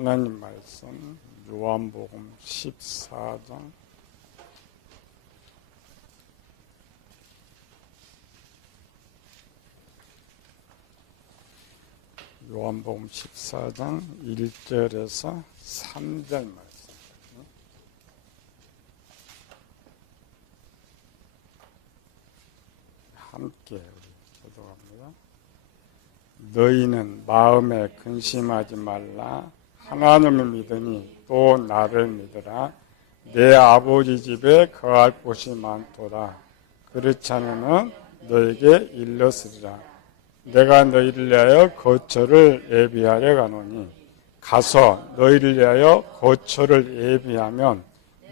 하나님 말씀 요한복음 14장 요한복음 14장 1절에서 3절 말씀. 함께 우리 기도합니다. 너희는 마음에 근심하지 말라. 하나님을 믿으니 또 나를 믿으라. 내 아버지 집에 거할 곳이 많도다. 그렇지 않으면 너에게 일렀으리라. 내가 너희를 위하여 거처를 예비하려 가노니 가서 너희를 위하여 거처를 예비하면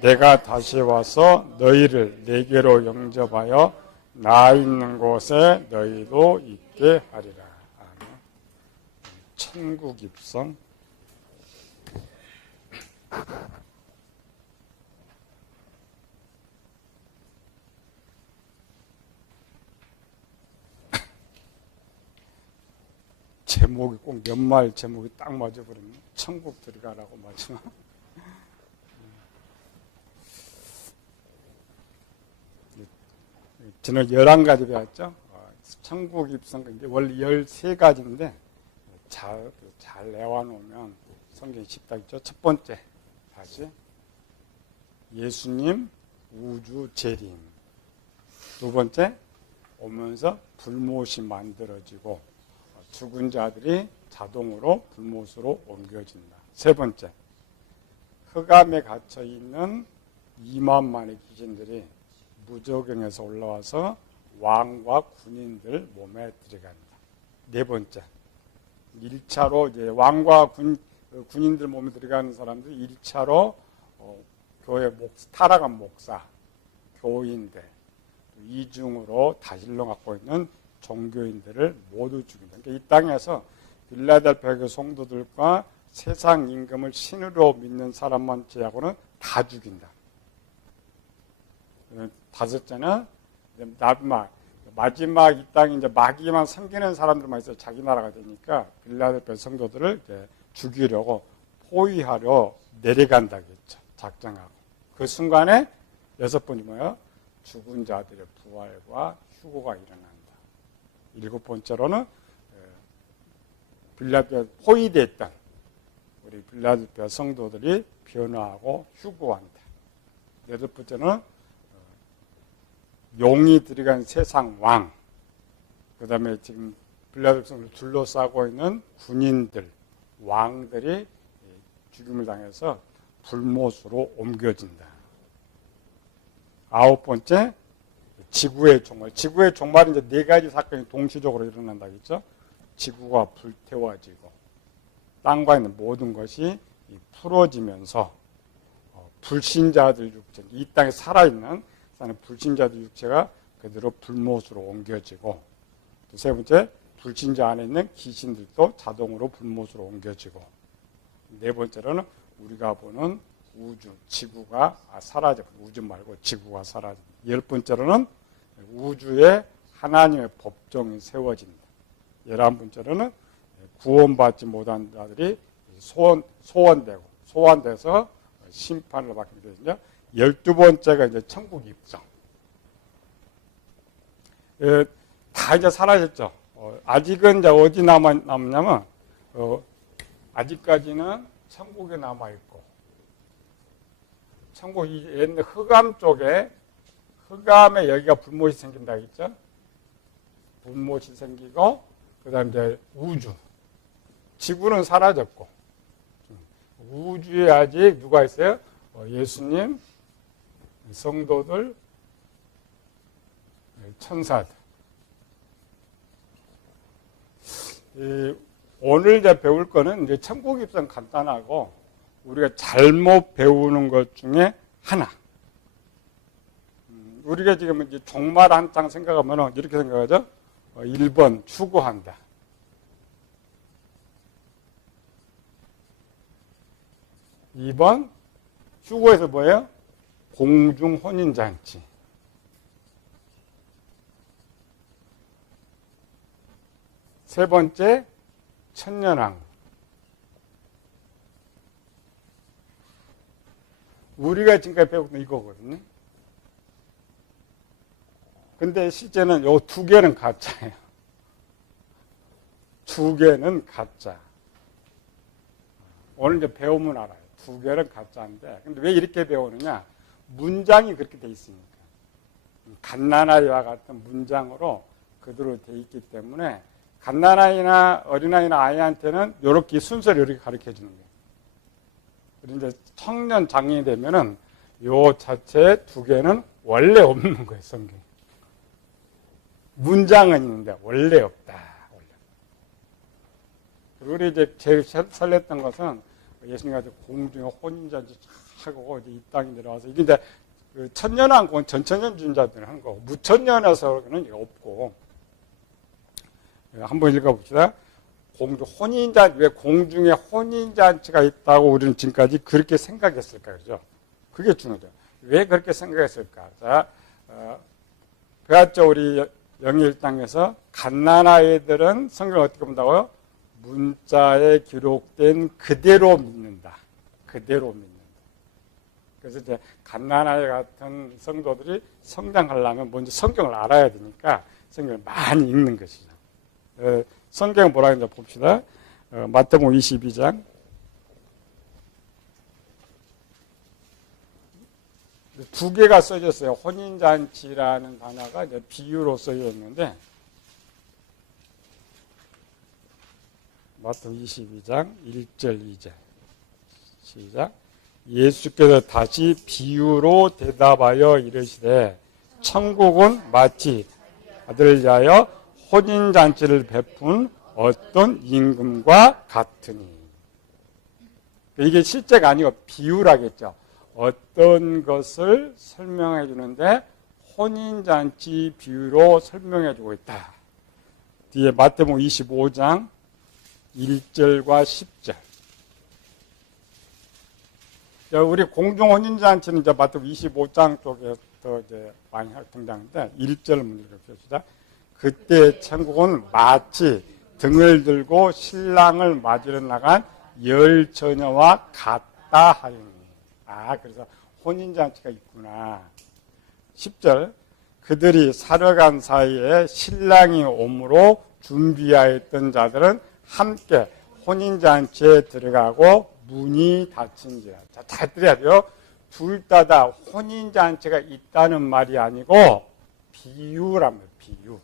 내가 다시 와서 너희를 내게로 영접하여 나 있는 곳에 너희도 있게 하리라. 아멘. 천국 입성. 제목이 꼭 연말 제목이 딱 맞아버리면 천국 들어가라고 마지막. 지난 11가지 배웠죠. 천국 입성 이제 원래 13가지인데 잘 외워놓으면 성경이 쉽다 했죠. 첫 번째 다시 예수님 우주 재림. 두 번째 오면서 불못이 만들어지고 죽은 자들이 자동으로 불못으로 옮겨진다. 세 번째, 흑암에 갇혀있는 2만만의 귀신들이 무저경에서 올라와서 왕과 군인들 몸에 들어간다. 네 번째, 1차로 이제 왕과 군인들 몸에 들어가는 사람들이 1차로 교회 타락한 목사, 교인들, 이중으로 다신로 갖고 있는 종교인들을 모두 죽인다. 그러니까 이 땅에서 빌라델피아 교회 성도들과 세상 임금을 신으로 믿는 사람만 제하고는 다 죽인다. 다섯째는 마지막 이 땅에 이제 마귀만 섬기는 사람들만 있어서 자기 나라가 되니까 빌라델피아 성도들을 이제 죽이려고 포위하려 내려간다겠죠. 작정하고. 그 순간에 여섯 번이 뭐예요? 죽은 자들의 부활과 휴고가 일어난다. 일곱 번째로는 빌라델피아 포위됐던 우리 빌라델피아 성도들이 변화하고 휴고한다. 여덟 번째는 용이 들어간 세상 왕, 그 다음에 지금 빌라델피아 성도를 둘러싸고 있는 군인들, 왕들이 죽임을 당해서 불못으로 옮겨진다. 아홉 번째, 지구의 종말. 지구의 종말은 이제 네 가지 사건이 동시적으로 일어난다겠죠. 지구가 불태워지고 땅과 있는 모든 것이 풀어지면서 불신자들 육체, 이 땅에 살아있는 불신자들 육체가 그대로 불못으로 옮겨지고, 또 세 번째, 불신자 안에 있는 귀신들도 자동으로 불못으로 옮겨지고, 네 번째로는 우리가 보는 우주, 지구가 사라져, 우주 말고 지구가 사라져. 열 번째로는 우주에 하나님의 법정이 세워진다. 11번째로는 구원받지 못한 자들이 소환돼서 심판을 받게 되거든요. 12번째가 이제 천국 입성. 다 이제 사라졌죠. 아직은 이제 어디 남냐면, 아직까지는 천국에 남아있고, 천국 옛날 흑암 쪽에, 흑암에 여기가 불못이 생긴다 했죠. 불못이 생기고, 그 다음에 이제 우주. 지구는 사라졌고, 우주에 아직 누가 있어요? 예수님, 성도들, 천사들. 오늘 이제 배울 거는 이제 천국 입성 간단하고, 우리가 잘못 배우는 것 중에 하나. 우리가 지금 이제 종말 한창 생각하면 이렇게 생각하죠. 1번 추구한다. 2번 휴고에서 뭐예요? 공중 혼인잔치. 세 번째 천년왕. 우리가 지금까지 배웠던 이거거든요. 근데 실제는 요 두 개는 가짜예요. 두 개는 가짜. 오늘 이제 배우면 알아요. 두 개는 가짜인데. 근데 왜 이렇게 배우느냐? 문장이 그렇게 돼 있으니까. 갓난아이와 같은 문장으로 그대로 돼 있기 때문에 갓난아이나 어린아이나 아이한테는 이렇게 순서를 이렇게 가르쳐 주는 거예요. 그리고 이제 청년 장년이 되면은 요 자체 두 개는 원래 없는 거예요, 성경. 문장은 있는데 원래 없다. 원래. 그리고 우리 이제 제일 설렜던 것은 예수님이 공중에 혼인잔치 하고 이제 이 땅에 내려와서 이게 이제 그 천년왕국은 전천년주의자들이 하는 거고 무천년에서는 없고. 한번 읽어봅시다. 왜 공중에 혼인잔치가 있다고 우리는 지금까지 그렇게 생각했을까, 그죠? 그게 중요하죠. 왜 그렇게 생각했을까? 자, 배웠죠, 우리 영일 땅에서. 갓난아이들은 성경을 어떻게 본다고요? 문자에 기록된 그대로 믿는다. 그대로 믿는다. 그래서 이제 갓난아이 같은 성도들이 성장하려면 먼저 성경을 알아야 되니까 성경을 많이 읽는 것이죠. 성경은 뭐라 하는지 봅시다. 마태복음 22장. 두 개가 써졌어요. 혼인잔치라는 단어가 이제 비유로 써져 있는데, 마태복음 22장 1절 2절. 시작. 예수께서 다시 비유로 대답하여 이르시되 천국은 마치 아들을 위하여 혼인잔치를 베푼 어떤 임금과 같으니. 이게 실제가 아니고 비유라겠죠. 어떤 것을 설명해 주는데 혼인잔치 비유로 설명해 주고 있다. 뒤에 마태복음 25장 1절과 10절. 우리 공중 혼인잔치는 이제 마태복음 25장 쪽에 더 이제 많이 등장하는데 1절 문제를 봅시다. 그때 천국은 마치 등을 들고 신랑을 맞으러 나간 열 처녀와 같다 하리니. 그래서 혼인잔치가 있구나. 10절. 그들이 살아간 사이에 신랑이 오므로 준비하였던 자들은 함께 혼인잔치에 들어가고 문이 닫힌지라. 자, 잘 들어야 돼요. 둘 다 혼인잔치가 있다는 말이 아니고 비유란 말이에요. 비유.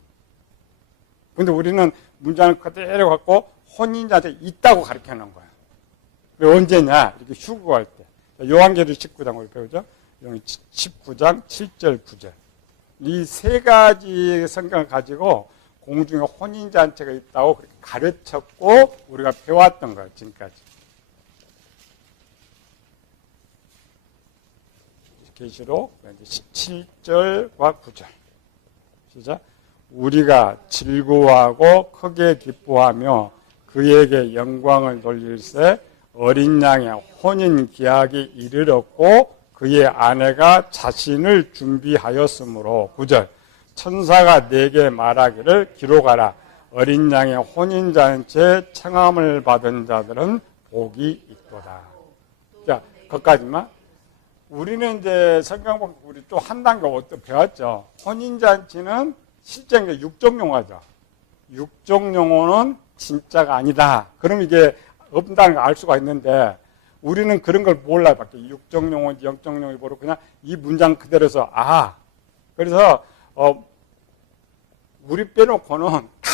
근데 우리는 문장을 그대로 갖고 혼인잔치가 있다고 가르쳐 놓은 거야. 왜 언제냐? 이렇게 휴거할 때. 요한계시록 19장을 배우죠. 19장 7절 9절. 이 세 가지 성경을 가지고 공중에 혼인잔치가 있다고 그렇게 가르쳤고 우리가 배웠던 거예요. 지금까지. 계시록 17절과 9절. 시작. 우리가 즐거워하고 크게 기뻐하며 그에게 영광을 돌릴세 어린 양의 혼인 기약이 이르렀고 그의 아내가 자신을 준비하였으므로. 9절. 천사가 내게 말하기를 기록하라. 어린 양의 혼인잔치에 청함을 받은 자들은 복이 있도다. 자, 거기까지만. 우리는 이제 성경 보면 우리 또 한 단계 배웠죠. 혼인잔치는 실제 육종 용어죠. 육종 용어는 진짜가 아니다. 그럼 이게 없다는 걸 알 수가 있는데 우리는 그런 걸 몰라요. 밖에 육종 용어인지 영적 용어인지 모르고 그냥 이 문장 그대로서 그래서 우리 빼놓고는 다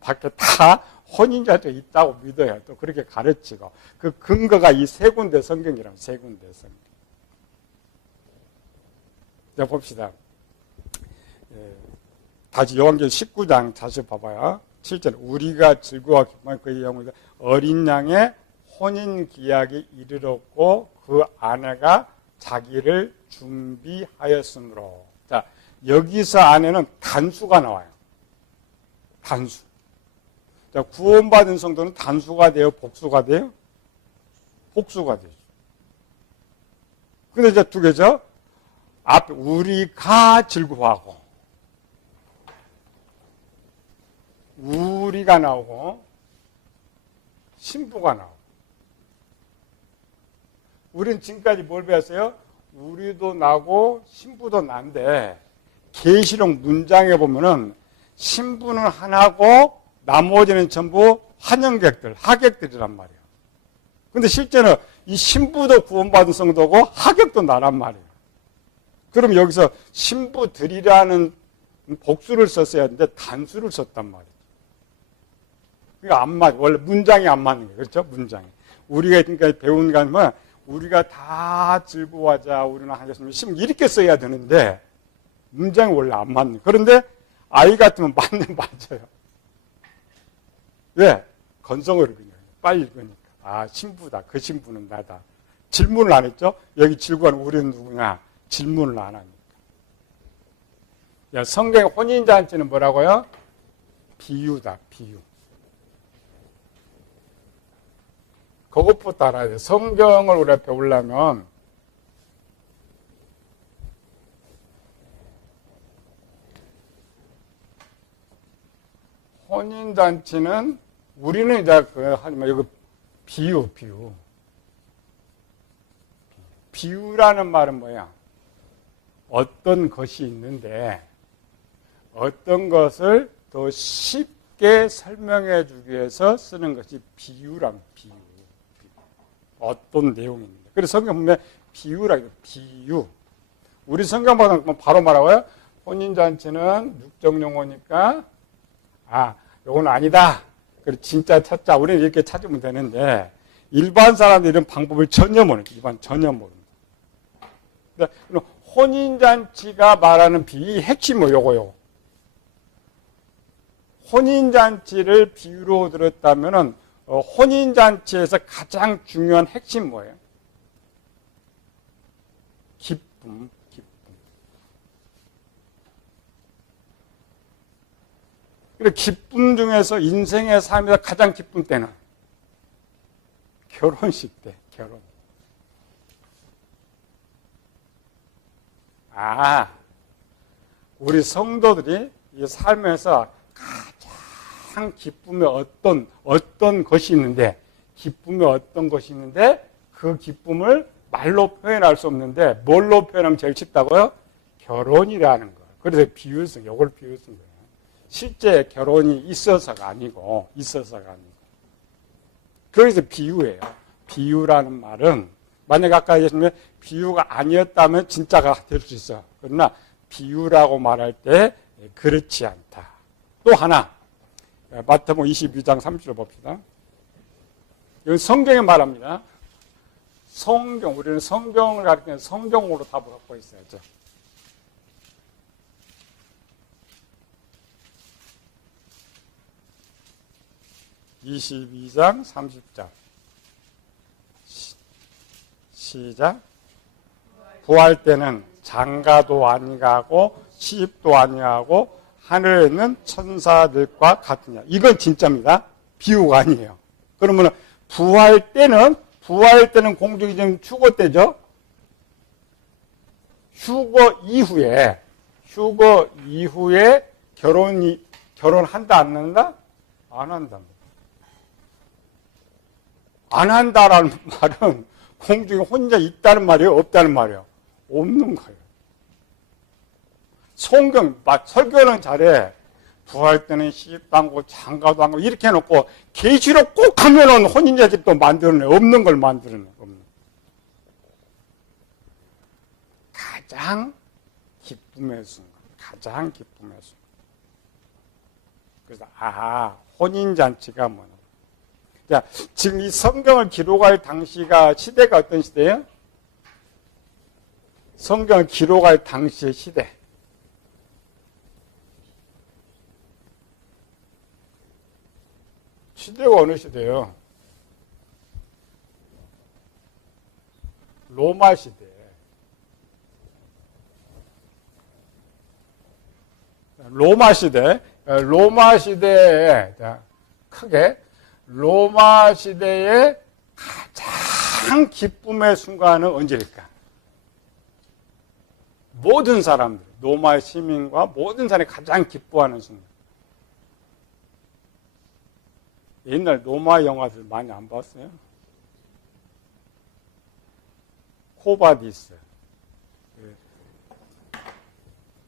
밖에 다 혼인잔치가 있다고 믿어야 또 그렇게 가르치고 그 근거가 이 세 군데 성경이라면 세 군데 성경. 자 봅시다. 다시 요한계시록 19장 다시 봐봐요. 7절. 우리가 즐거워 기뻐하는 그의 영혼이 어린 양의 혼인 기약이 이르렀고 그 아내가 자기를 준비하였으므로. 자, 여기서 아내는 단수가 나와요. 단수. 자, 구원받은 성도는 단수가 돼요? 복수가 돼요? 복수가 되죠. 근데 이제 두 개죠. 앞에 우리가 즐거워하고 우리가 나오고 신부가 나오고 우리는 지금까지 뭘 배웠어요? 우리도 나고 신부도 난데 계시록 문장에 보면은 신부는 하나고 나머지는 전부 환영객들, 하객들이란 말이에요. 근데 실제는 이 신부도 구원받은 성도고 하객도 나란 말이에요. 그럼 여기서 신부들이라는 복수를 썼어야 하는데 단수를 썼단 말이에요. 그러니까 안 맞아. 원래 문장이 안 맞는 거예요. 그렇죠? 문장이. 우리가 그러니까 배운 게 아니면 우리가 다 즐거워하자. 우리는 하겠습니다. 이렇게 써야 되는데 문장이 원래 안 맞는 거예요. 그런데 아이 같으면 맞아요. 왜? 건성으로 그냥 빨리 읽으니까. 아, 신부다. 그 신부는 나다. 질문을 안 했죠? 여기 질구하는 우리는 누구냐? 질문을 안 하니까. 야, 성경의 혼인잔치는 뭐라고요? 비유다, 비유. 그것부터 알아야 돼요. 성경을 우리가 배우려면 혼인잔치는 우리는 이제 하지만 여기 비유. 비유라는 말은 뭐야? 어떤 것이 있는데 어떤 것을 더 쉽게 설명해 주기 위해서 쓰는 것이 비유란 비유. 어떤 내용이 있는데. 그래서 성경 보면 비유라 해요. 비유. 우리 성경 보면 바로 말하고요. 혼인잔치는 육적 용어니까 요건 아니다. 그래 진짜 찾자. 우리는 이렇게 찾으면 되는데 일반 사람들이 이런 방법을 전혀 모릅니다. 전혀 모릅니다. 혼인잔치가 말하는 비유의 핵심은 요거요. 혼인잔치를 비유로 들었다면은 혼인잔치에서 가장 중요한 핵심 뭐예요? 기쁨. 그리고 기쁨 중에서 인생의 삶에서 가장 기쁜 때는 결혼식 때, 결혼. 우리 성도들이 이 삶에서 가장 기쁨의 어떤 것이 있는데, 그 기쁨을 말로 표현할 수 없는데, 뭘로 표현하면 제일 쉽다고요? 결혼이라는 거. 그래서 비유를 쓴 거예요. 이걸 비유를 쓴 거예요. 실제 결혼이 있어서가 아니고. 그래서 비유예요. 비유라는 말은, 만약 아까 얘기했으면 비유가 아니었다면 진짜가 될 수 있어. 그러나 비유라고 말할 때 그렇지 않다. 또 하나, 마태복음 22장 30절 봅시다. 이건 성경에 말합니다. 우리는 성경을 가르치는 성경으로 답을 갖고 있어야죠. (22장 30절) 시작. 부활 때는 장가도 아니하고 시집도 아니하고 하늘에 있는 천사들과 같으냐. 이건 진짜입니다. 비유가 아니에요. 그러면 부활 때는 공중이 지금 휴거 때죠. 휴거 이후에 결혼한다 안 한다? 안 한다. 안 한다라는 말은 공중에 혼자 있다는 말이에요? 없다는 말이에요? 없는 거예요. 설교는 잘해. 부활 때는 시집도 안 가고 장가도 안 가고 이렇게 해놓고 계시록 꼭 하면은 혼인잔치 또 만들어내. 없는 걸 만들어내. 가장 기쁨의 순간. 그래서 혼인잔치가 뭐냐. 자, 지금 이 성경을 기록할 시대가 어떤 시대예요? 성경을 기록할 당시의 시대. 시대가 어느 시대예요? 로마 시대. 로마 시대에 크게 로마 시대의 가장 기쁨의 순간은 언제일까? 모든 사람들, 로마 시민과 모든 사람이 가장 기뻐하는 순간. 옛날 로마 영화들 많이 안 봤어요? 코바디스.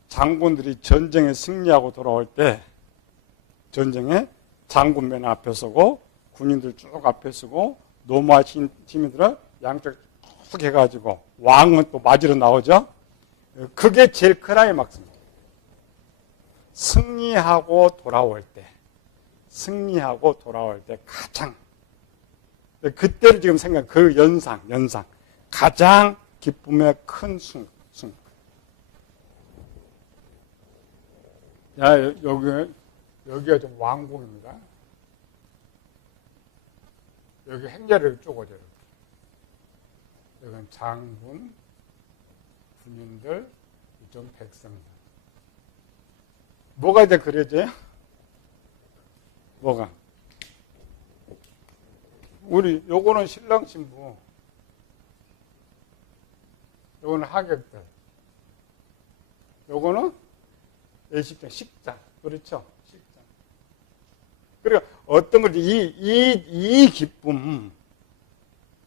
장군들이 전쟁에 승리하고 돌아올 때 전쟁에 장군 맨 앞에 서고 군인들 쭉 앞에 서고 노마 시민들은 양쪽 쭉 해가지고 왕은 또 맞으러 나오죠. 그게 제일 클라이막스입니다. 승리하고 돌아올 때 가장 그때를 지금 생각 그 연상 가장 기쁨의 큰 순간. 야, 여기가 좀 왕궁입니다. 여기 행렬을 쪼개져. 여기는 장군, 군인들, 이쪽 백성들. 뭐가 이제 그려져요? 뭐가? 우리 요거는 신랑 신부, 요거는 하객들, 요거는 예식장, 식장, 그렇죠? 식장. 그러니까 어떤 거지? 이 기쁨,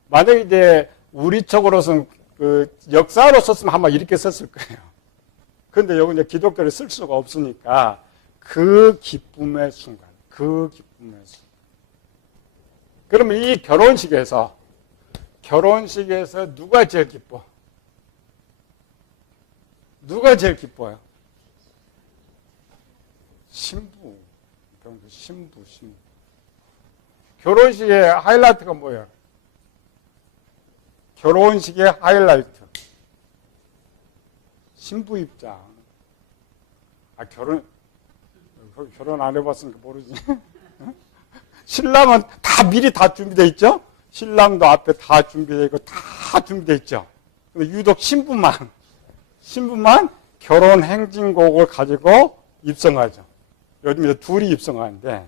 만약에 이제 우리 쪽으로서는 그 역사로 썼으면 아마 이렇게 썼을 거예요. 그런데 여기 이제 기독교를 쓸 수가 없으니까 그 기쁨의 순간. 그러면 이 결혼식에서 누가 제일 기뻐? 누가 제일 기뻐요? 신부. 결혼식의 하이라이트가 뭐예요? 결혼식의 하이라이트. 신부 입장. 결혼 안 해봤으니까 모르지. 신랑은 미리 다 준비되어 있죠? 신랑도 앞에 다 준비되어 있고 다 준비되어 있죠? 근데 유독 신부만 결혼 행진곡을 가지고 입성하죠. 요즘 둘이 입성하는데,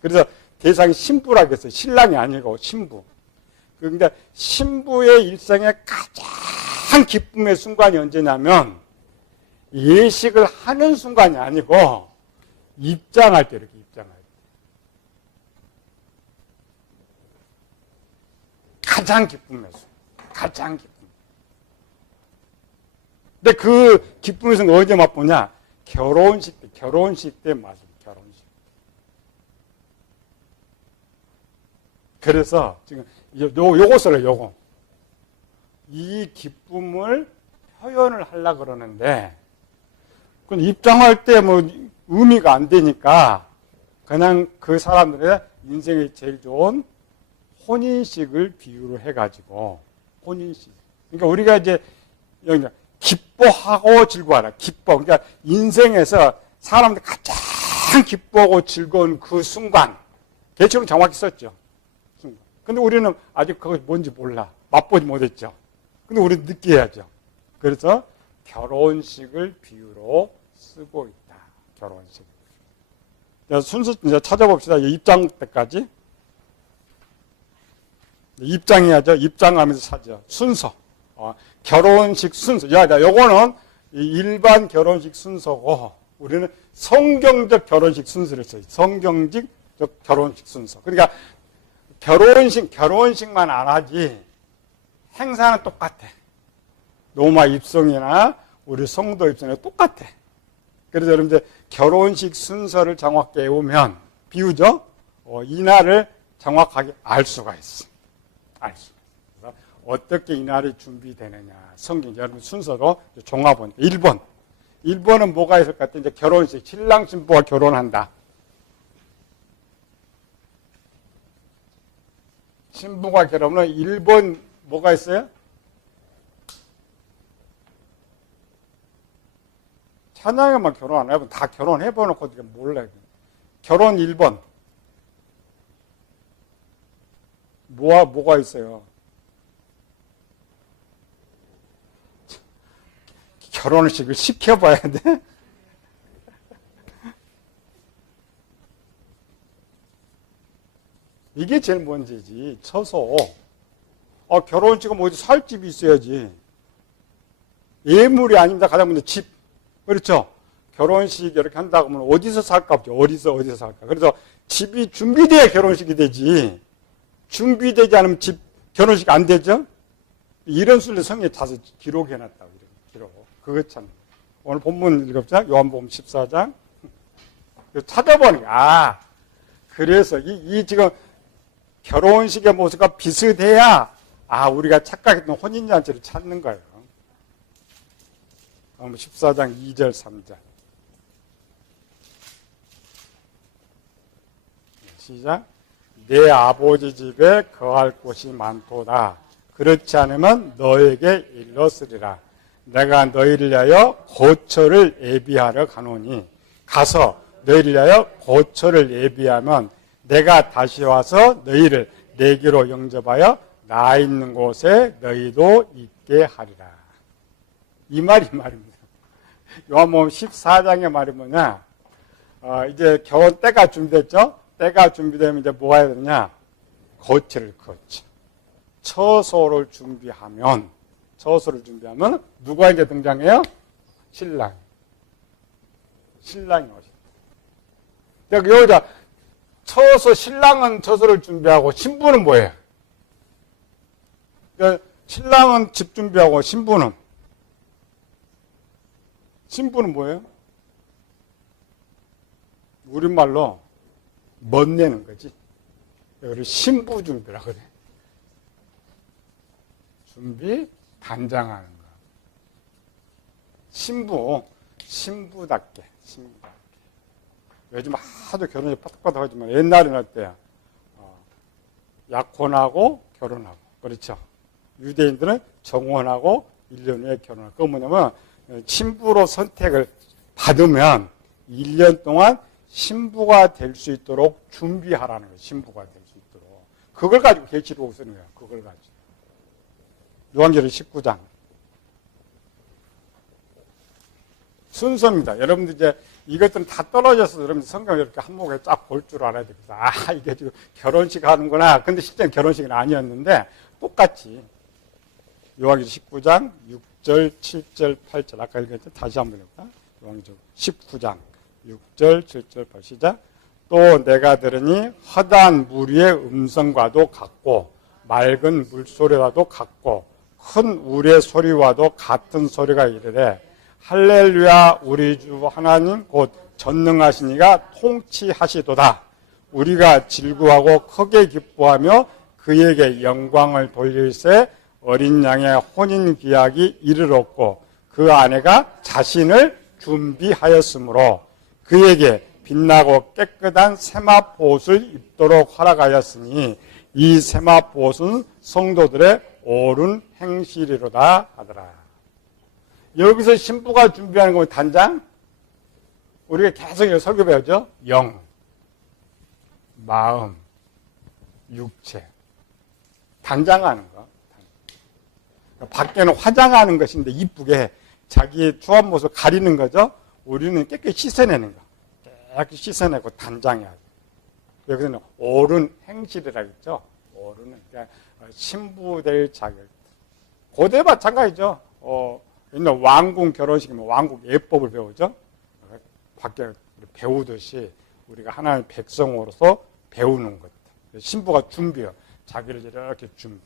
그래서 대상이 신부라고 했어요. 신랑이 아니고 신부. 그러니까 신부의 일생의 가장 기쁨의 순간이 언제냐면 예식을 하는 순간이 아니고 입장할 때, 이렇게 입장할 때. 가장 기쁨의 순간. 가장 기쁨. 근데 그 기쁨의 순간 언제 맛보냐? 결혼식 때 맛입니다. 결혼식. 그래서 지금 요거 써요, 요거. 이 기쁨을 표현을 하려고 그러는데, 그건 입장할 때 뭐 의미가 안 되니까 그냥 그 사람들의 인생에 제일 좋은 혼인식을 비유로 해가지고, 혼인식. 그러니까 우리가 이제 여기 기뻐하고 즐거워하라. 그러니까 인생에서 사람들 가장 기뻐하고 즐거운 그 순간. 대충 정확히 썼죠. 근데 우리는 아직 그것이 뭔지 몰라. 맛보지 못했죠. 근데 우리는 느끼어야죠. 그래서 결혼식을 비유로 쓰고 있다. 결혼식. 순서 이제 찾아봅시다. 입장 때까지. 입장해야죠. 입장하면서 찾죠. 순서. 결혼식 순서. 요거는 일반 결혼식 순서고, 우리는 성경적 결혼식 순서를 써요. 성경적 결혼식 순서. 그러니까 결혼식만 안 하지, 행사는 똑같아. 로마 입성이나 우리 성도 입성이나 똑같아. 그래서 여러분들 결혼식 순서를 정확히 외우면, 비유죠? 이날을 정확하게 알 수가 있어. 그래서 어떻게 이날이 준비되느냐. 성경 여러분 순서로 종합은 1번은 뭐가 있을 것 같아요? 이제 결혼식. 신랑 신부가 결혼한다. 신부가 결혼은 1번 뭐가 있어요? 찬양에만 결혼 안 해보면 다 결혼해봐놓고 몰라요. 결혼 1번. 뭐가 있어요? 결혼식을 시켜봐야 돼? 이게 제일 문제지. 처소. 결혼식은 뭐 어디 살 집이 있어야지. 예물이 아닙니다. 가장 먼저 집. 그렇죠? 결혼식 이렇게 한다고 하면 어디서 살까 없죠. 어디서 살까. 그래서 집이 준비돼야 결혼식이 되지. 준비되지 않으면 결혼식 안 되죠? 이런 술을 성경에 자서 기록해놨다고. 기록. 그거 참. 오늘 본문 읽읍시다. 요한복음 14장. 찾아보는 거야. 그래서 이 지금 결혼식의 모습과 비슷해야 우리가 착각했던 혼인잔치를 찾는 거예요. 14장 2절 3절. 시작. 내 아버지 집에 거할 곳이 많도다. 그렇지 않으면 너에게 일렀으리라. 내가 너희를 위하여 고처를 예비하러 가노니 가서 너희를 위하여 고처를 예비하면 내가 다시 와서 너희를 내게로 영접하여 나 있는 곳에 너희도 있게 하리라. 이 말입니다. 요한복음 14장의 말이 뭐냐? 이제 결혼 때가 준비됐죠? 때가 준비되면 이제 뭐가 해야 되느냐? 고처를 거쳐. 처소를 준비하면 누가 이제 등장해요? 신랑이 오십니다. 여기다 신랑은 처소를 준비하고 신부는 뭐예요? 신랑은 집 준비하고 신부는 뭐예요? 우리말로 멋내는 거지. 여기를 신부 준비라고 그래. 준비, 단장하는 거. 신부답게. 요즘 하도 결혼이 빠삭빠삭 하지만 옛날에는 어때요? 약혼하고 결혼하고. 그렇죠? 유대인들은 정혼하고 1년 후에 결혼하고. 그건 뭐냐면 신부로 선택을 받으면 1년 동안 신부가 될 수 있도록 준비하라는 거예요. 신부가 될 수 있도록. 그걸 가지고 계시록 쓰는 거예요. 그걸 가지고. 요한계시록 19장. 순서입니다. 여러분들 이제 이것들은 다 떨어져서 여러분들 성경을 이렇게 한목에 쫙 볼 줄 알아야 되겠다. 이게 지금 결혼식 하는구나. 근데 실제는 결혼식은 아니었는데 똑같이 요한계시록 19장 6절, 7절, 8절 아까 읽었죠? 다시 한번 읽을까? 요한계시록 19장 6절, 7절, 8절 시작. 또 내가 들으니 허다한 무리의 음성과도 같고 맑은 물소리와도 같고 큰 우레 소리와도 같은 소리가 이르되 할렐루야 우리 주 하나님 곧 전능하신 이가 통치하시도다. 우리가 즐거워하고 크게 기뻐하며 그에게 영광을 돌릴세. 어린 양의 혼인 기약이 이르렀고 그 아내가 자신을 준비하였으므로 그에게 빛나고 깨끗한 세마포옷을 입도록 허락하였으니 이 세마포옷은 성도들의 옳은 행실이로다 하더라. 여기서 신부가 준비하는 건 단장? 우리가 계속 설교 배우죠? 영, 마음, 육체. 단장하는 거. 밖에는 화장하는 것인데 이쁘게 자기의 추한 모습을 가리는 거죠. 우리는 깨끗이 씻어내는 거. 깨끗이 씻어내고 단장해야 돼. 여기서는 옳은 행실이라고 했죠. 옳은, 그러니까 신부될 자격. 고대 마찬가지죠. 옛날 왕궁 결혼식이면 왕국 예법을 배우죠. 밖에 배우듯이 우리가 하나님의 백성으로서 배우는 것. 신부가 준비해요. 자기를 이렇게 준비.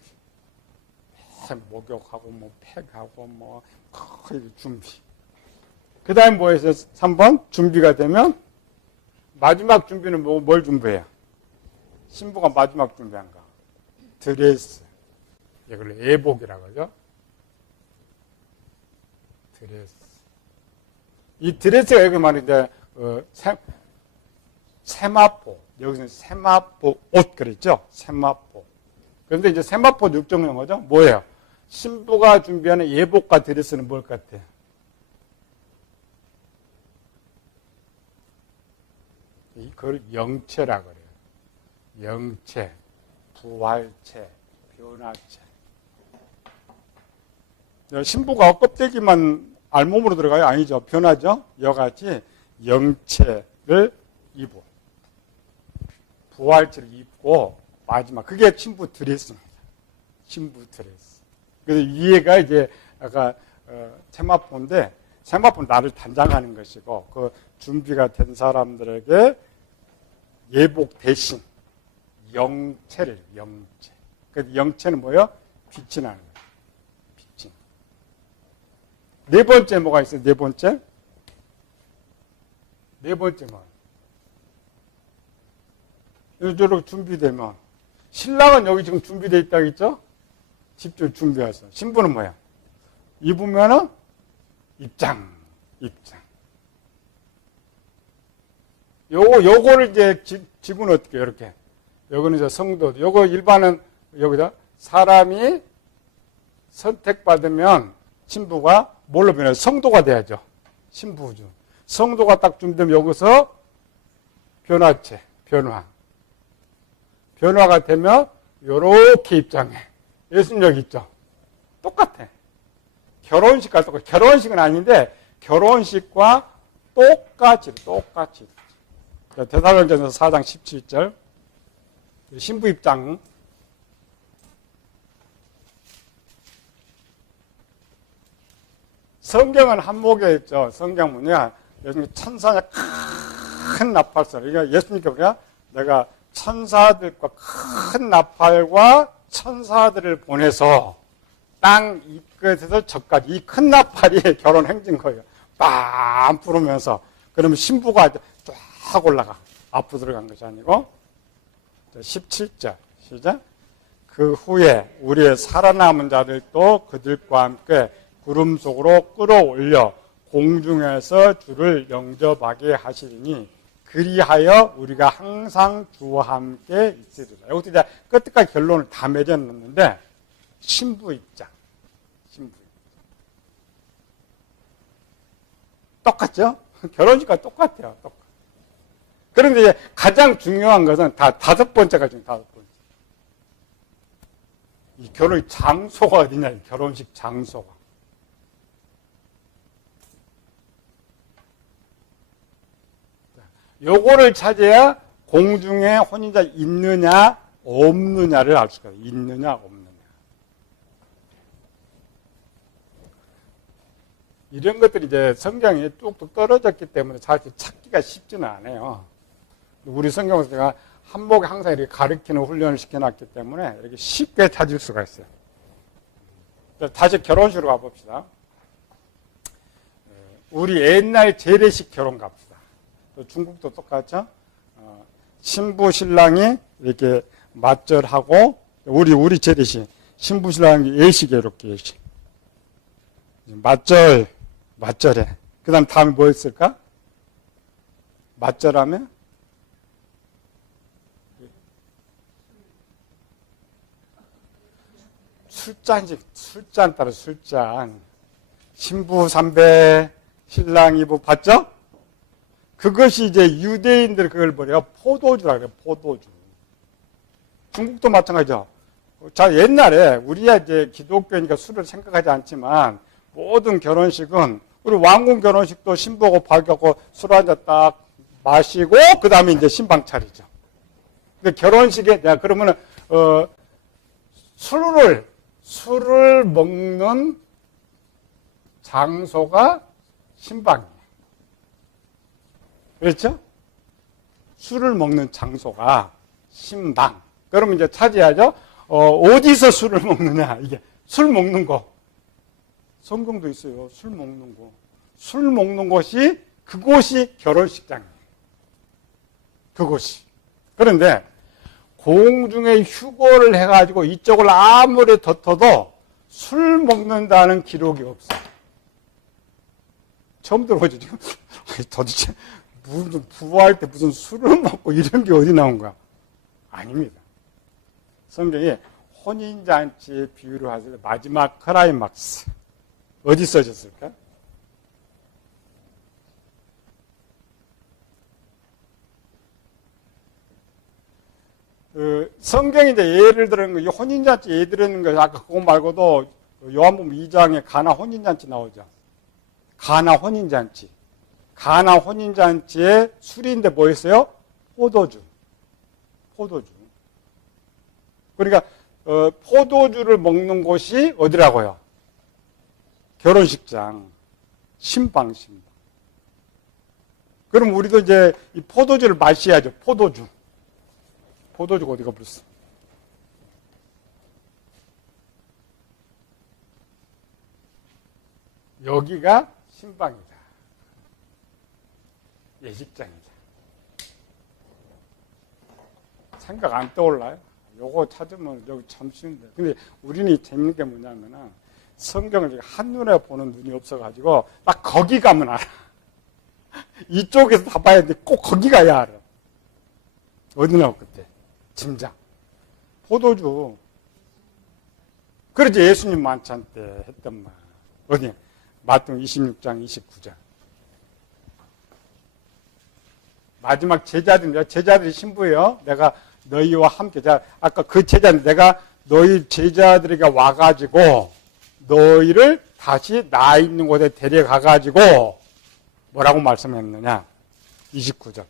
목욕하고 뭐 팩하고 뭐 준비. 그 다음에 뭐 해서 3번 준비가 되면 마지막 준비는 뭘 준비해요? 신부가 마지막 준비한 거. 드레스. 이걸 예복이라고 하죠. 드레스. 이 드레스가 여기 말인데 세마포. 여기서는 세마포 옷 그랬죠? 세마포. 그런데 이제 세마포 육종 용어죠? 뭐예요? 신부가 준비하는 예복과 드레스는 뭘 같아요? 이걸 영체라고 그래요. 영체, 부활체, 변화체. 신부가 껍데기만 알몸으로 들어가요? 아니죠. 변하죠? 이같이 영체를 입고 부활체를 입고 마지막 그게 신부 드레스입니다. 신부 드레스. 그래서 위에가 이제 아까 세마포인데 세마포는 나를 단장하는 것이고 그 준비가 된 사람들에게 예복 대신 영체를 영체. 그래서 영체는 뭐예요? 빛이 나는 거예요. 네 번째 뭐가 있어요? 네 번째? 네 번째 뭐? 이렇게 준비되면 신랑은 여기 지금 준비되어 있다겠죠? 집중 준비해서. 신부는 뭐야? 입으면은 입장. 요거를 이제 지구는 어떻게 해요? 이렇게. 요거는 이제 성도. 요거 일반은 여기다 사람이 선택받으면 신부가 뭘로 변해요? 성도가 돼야죠. 신부죠. 성도가 딱 준비되면 여기서 변화체, 변화가 되면 요렇게 입장해. 예수님 여기 있죠. 똑같아. 결혼식과 똑같아. 결혼식은 아닌데 결혼식과 똑같이. 데살로니가서 4장 17절 신부 입장. 성경은 한목에 있죠. 성경 뭐냐? 예수님 천사냐 큰 나팔소리. 그러니까 예수님께 그래야 내가 천사들과 큰 나팔과 천사들을 보내서 땅 이 끝에서 저까지 이 큰 나팔이 결혼 행진 거예요. 빰 부르면서. 그러면 신부가 쫙 올라가. 앞으로 들어간 것이 아니고. 17절 시작. 그 후에 우리의 살아남은 자들도 그들과 함께 구름 속으로 끌어올려 공중에서 주를 영접하게 하시리니 그리하여 우리가 항상 주와 함께 있으리라. 여기서 이제 끝까지 결론을 다 맺어놨는데 신부 입장. 똑같죠? 결혼식과 똑같아요. 그런데 이제 가장 중요한 것은 다 다섯 번째가 지금 다섯 번째. 이 결혼식 장소가 어디냐? 이 결혼식 장소가. 요거를 찾아야 공중에 혼인자 있느냐 없느냐를 알 수가 있어요. 있느냐 없느냐. 이런 것들이 이제 성경에 뚝뚝 떨어졌기 때문에 사실 찾기가 쉽지는 않아요. 우리 성경에서 제가 한목에 항상 이렇게 가르치는 훈련을 시켜놨기 때문에 이렇게 쉽게 찾을 수가 있어요. 다시 결혼식으로 가봅시다. 우리 옛날 재래식 결혼 갑시다. 또 중국도 똑같죠? 신부 신랑이 이렇게 맞절하고 우리 재래식 신부 신랑이 예식에 이렇게 예식. 맞절해. 그 다음 다음에 뭐 있을까? 맞절하면 술잔 따라 술잔. 신부 삼배, 신랑 이부 봤죠? 그것이 이제 유대인들 그걸 뭐래요? 포도주라 그래요. 포도주. 중국도 마찬가지죠. 자, 옛날에 우리야 이제 기독교니까 술을 생각하지 않지만 모든 결혼식은 우리 왕궁 결혼식도 신부하고 밝혀고 술 한잔 딱 마시고 그 다음에 이제 신방 차리죠. 근데 결혼식에 내가 그러면은 술을 먹는 장소가 신방이에요. 그렇죠? 술을 먹는 장소가 신방. 그러면 이제 찾아야죠. 어디서 술을 먹느냐? 이게 술 먹는 거. 성경도 있어요. 술 먹는 거. 술 먹는 곳이 그곳이 결혼식장이에요. 그곳이. 그런데 공중에 휴거를 해가지고 이쪽을 아무리 덮어도 술 먹는다는 기록이 없어요. 처음 들어보죠, 지금? 도대체 무슨 부부할 때 무슨 술을 먹고 이런 게 어디 나온 거야? 아닙니다. 성경에 혼인잔치의 비유를 하실 때 마지막 클라이막스 어디 써졌을까? 성경이 이제 예를 들은 거, 혼인잔치 예를 들은 거, 아까 그거 말고도 요한복음 2장에 가나 혼인잔치 나오죠. 가나 혼인잔치. 가나 혼인잔치에 술인데 뭐였어요? 포도주. 그러니까 포도주를 먹는 곳이 어디라고요? 결혼식장, 신방. 그럼 우리도 이제 이 포도주를 마셔야죠. 포도주가 어디가 벌써? 여기가 신방이다. 예식장이다. 생각 안 떠올라요? 요거 찾으면 여기 참 쉬운데. 근데 우리는 재밌는 게 뭐냐면은 성경을 한눈에 보는 눈이 없어가지고 딱 거기 가면 알아. 이쪽에서 다 봐야 돼. 꼭 거기 가야 알아. 어디나 그때? 짐작. 포도주. 그러지 예수님 만찬 때 했던 말. 어디? 마태복음 26장 29절. 마지막 제자들이 신부예요. 내가 너희와 함께. 아까 그 제자는 내가 너희 제자들에게 와가지고 너희를 다시 나 있는 곳에 데려가가지고 뭐라고 말씀했느냐? 29절.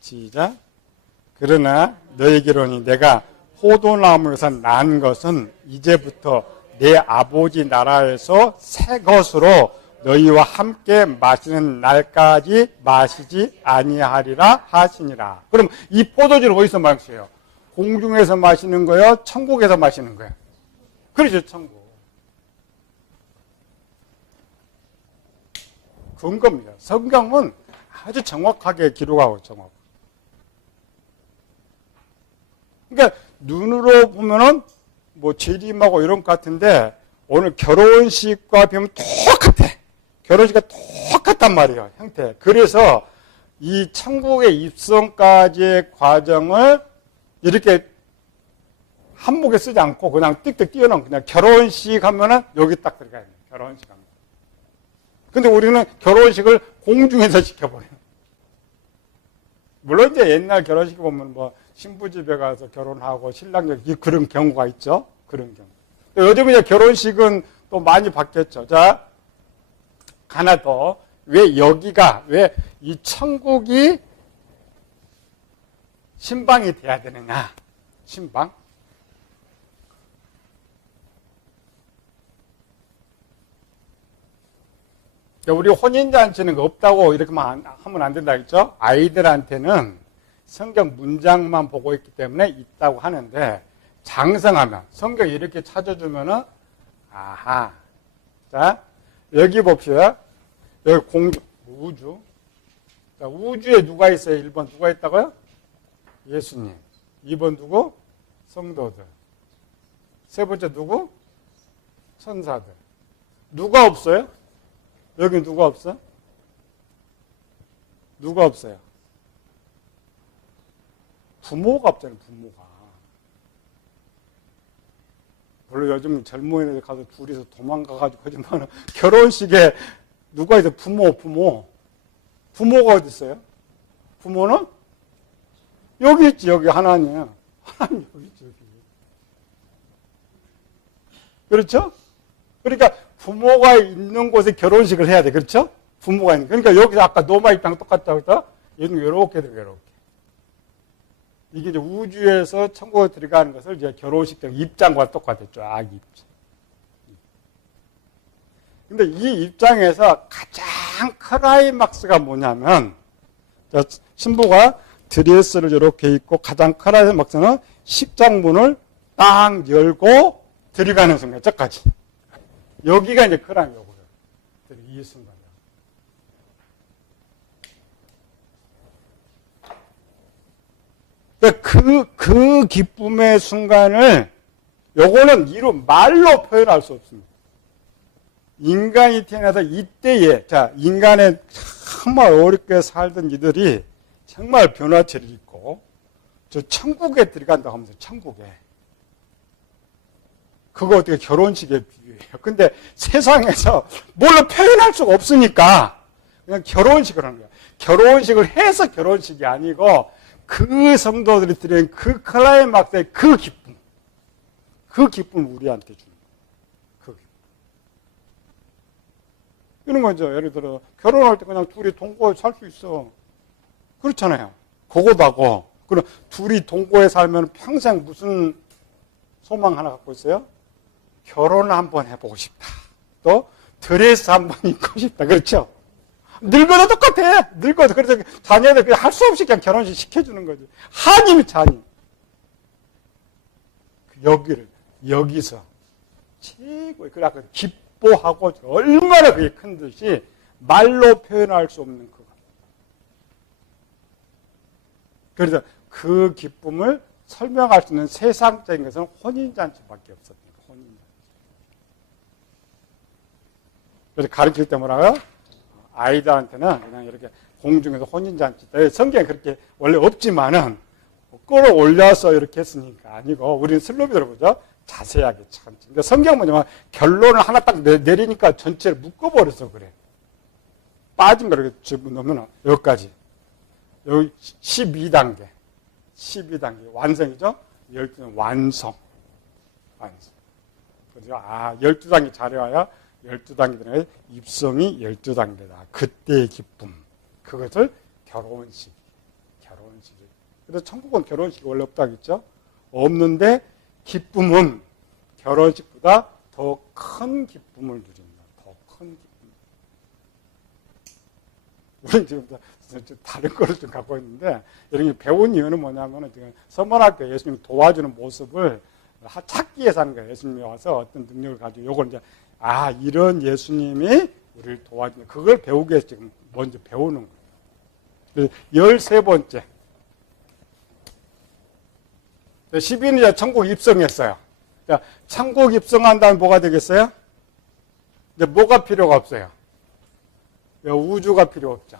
시작. 그러나 너희에게로니 내가 포도나무에서 난 것은 이제부터 내 아버지 나라에서 새 것으로 너희와 함께 마시는 날까지 마시지 아니하리라 하시니라. 그럼 이 포도주를 어디서 마셔요? 공중에서 마시는 거예요? 천국에서 마시는 거예요? 그렇죠, 천국. 근거입니다. 성경은 아주 정확하게 기록하고 정확. 그러니까 눈으로 보면은 뭐 재림하고 이런 것 같은데 오늘 결혼식과 보면 똑같아. 결혼식과 똑같단 말이에요, 형태. 그래서 이 천국의 입성까지의 과정을 이렇게 한목에 쓰지 않고 그냥 띡띡 띄워놓은 그냥 결혼식 하면은 여기 딱 들어가야 돼요. 결혼식 하면. 근데 우리는 결혼식을 공중에서 지켜버려요. 물론 이제 옛날 결혼식 보면 뭐 신부 집에 가서 결혼하고 신랑 그런 경우가 있죠. 그런 경우. 요즘 이제 결혼식은 또 많이 바뀌었죠. 자, 하나 더. 왜 여기가, 왜 이 천국이 신방이 돼야 되느냐? 신방? 우리 혼인잔치는 없다고 이렇게만 하면 안 된다 했죠? 아이들한테는 성경 문장만 보고 있기 때문에 있다고 하는데 장성하면 성경 이렇게 찾아주면은 아하. 자, 여기 봅시다. 여기 공주, 우주. 자, 우주에 누가 있어요? 1번 누가 있다고요? 예수님. 2번 누구? 성도들. 세 번째 누구? 천사들. 누가 없어요? 여기 누가 없어? 누가 없어요? 부모가 없잖아요, 부모가. 물론 요즘 젊은이들 가서 둘이서 도망가가지고 하지만 결혼식에 누가 있어? 부모. 부모가 어디 있어요? 부모는? 여기 있지, 여기 하나님. 하나님 여기 있지, 여기. 그렇죠? 그러니까 부모가 있는 곳에 결혼식을 해야 돼. 그렇죠? 부모가 있는. 그러니까 여기서 아까 노마 입장 똑같다고 했다? 얘는 이렇게. 이게 이제 우주에서 천국에 들어가는 것을 이제 결혼식 때 입장과 똑같았죠. 입장. 근데 이 입장에서 가장 클라이막스가 뭐냐면, 신부가 드레스를 이렇게 입고 가장 클라이막스는 십장문을 딱 열고 들어가는 순간, 저까지. 여기가 이제 클라이막스예요. 이 순간. 그 기쁨의 순간을, 요거는 말로 표현할 수 없습니다. 인간이 태어나서 이때에, 인간의 정말 어렵게 살던 이들이 정말 변화체를 입고, 저 천국에 들어간다고 하면서, 천국에. 그거 어떻게 결혼식에 비유해요. 근데 세상에서 뭘로 표현할 수가 없으니까, 그냥 결혼식을 하는 거예요. 결혼식을 해서 결혼식이 아니고, 그 성도들이 드린 그 클라이막스의 그 기쁨을 우리한테 주는 거예요. 그 기쁨. 이런 거죠. 예를 들어, 결혼할 때 그냥 둘이 동거에 살 수 있어. 그렇잖아요. 그거도 하고. 그럼 둘이 동거에 살면 평생 무슨 소망 하나 갖고 있어요? 결혼 한번 해보고 싶다. 또, 드레스 한번 입고 싶다. 그렇죠? 늙어도 똑같아. 늙어도. 그래서 자녀들 그냥 할 수 없이 그냥 결혼식 시켜주는 거지. 한임이 잔임. 여기서 제일 기뻐, 그러니까 기뻐하고 얼마나 그게 큰 듯이 말로 표현할 수 없는 그거. 그래서 그 기쁨을 설명할 수 있는 세상적인 것은 혼인잔치밖에 없었대요. 혼인잔치. 그래서 가르칠 때 뭐라고요? 아이들한테는 그냥 이렇게 공중에서 혼인잔치 때 성경에 그렇게 원래 없지만은 끌어올려서 이렇게 했으니까 아니고 우리는 슬로비드로 보죠. 자세하게 참. 그러니까 성경은 뭐냐면 결론을 하나 딱 내리니까 전체를 묶어버려서 그래. 빠진 거를 집어넣으면 여기까지. 여기 12단계. 12단계. 완성이죠? 12단계 완성. 완성. 그래서 12단계 잘해와야 12단계 들어가야 입성이 12단계다. 그때의 기쁨. 그것을 결혼식. 결혼식. 그래서 천국은 결혼식이 원래 없다겠죠? 없는데 기쁨은 결혼식보다 더 큰 기쁨을 누린다. 더 큰 기쁨. 우리는 지금 다른 거를 좀 갖고 있는데, 이런 배운 이유는 뭐냐면은 지금 서문학교 예수님 도와주는 모습을 찾기 위해서 하는 거예요. 예수님이 와서 어떤 능력을 가지고 요걸 이제, 이런 예수님이 우리를 도와주는, 그걸 배우기 위해서 지금 먼저 배우는 거예요. 13번째. 10인이 이제 천국 입성했어요. 자, 천국 입성한 다음에 뭐가 되겠어요? 이제 뭐가 필요가 없어요? 우주가 필요 없죠.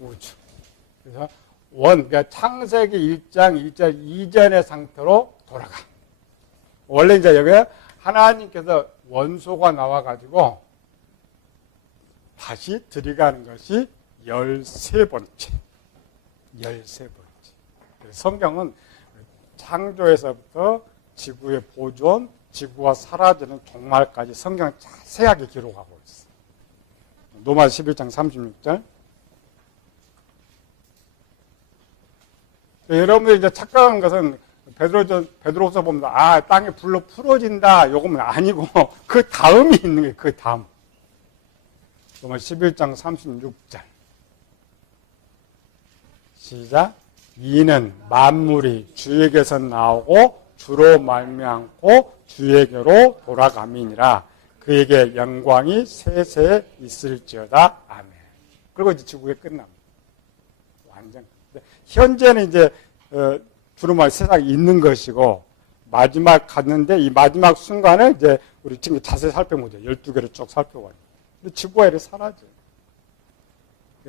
우주. 그래서 그러니까 창세기 1장 2절 이전의 상태로 돌아가. 원래 이제 여기 하나님께서 원소가 나와가지고 다시 들어가는 것이 13번째. 13번째. 성경은 창조에서부터 지구의 보존, 지구가 사라지는 종말까지 성경을 자세하게 기록하고 있어요. 로마 11장 36절. 여러분들이 이제 착각한 것은 베드로서 보면 땅이 불로 풀어진다. 요거는 아니고 그 다음이 있는 거예요. 그 다음. 로마 11장 36절. 시작. 이는 만물이 주에게서 나오고 주로 말미암고 주에게로 돌아감이니라. 그에게 영광이 세세 있을지어다. 아멘. 그리고 이제 지구가 끝납니다. 완전. 현재는 이제 주로 세상에 있는 것이고 마지막 갔는데 이 마지막 순간에 이제 우리 지금 자세히 살펴보죠. 12개를 쭉 살펴봐요. 근데 지구가 이렇게 사라져요.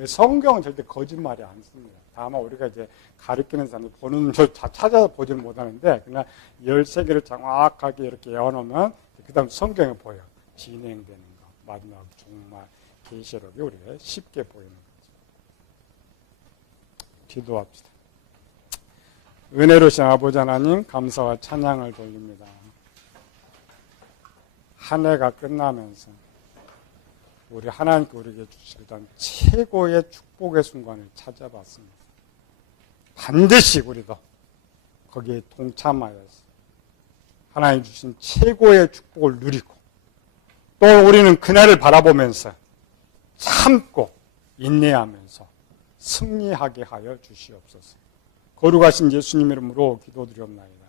성경은 절대 거짓말이 않습니다. 다만 우리가 이제 가르치는 사람이 보는 저 찾아보지는 못하는데 그냥 13개를 정확하게 이렇게 외워놓으면 그 다음 성경에 보여. 진행되는 거. 마지막 정말 계시록이 우리가 쉽게 보이는 거죠. 기도합시다. 은혜로신 아버지 하나님 감사와 찬양을 돌립니다. 한 해가 끝나면서 우리 하나님께 우리에게 주시던 최고의 축복의 순간을 찾아봤습니다. 반드시 우리도 거기에 동참하여서 하나님 주신 최고의 축복을 누리고 또 우리는 그날을 바라보면서 참고 인내하면서 승리하게 하여 주시옵소서. 거룩하신 예수님 이름으로 기도드리옵나이다.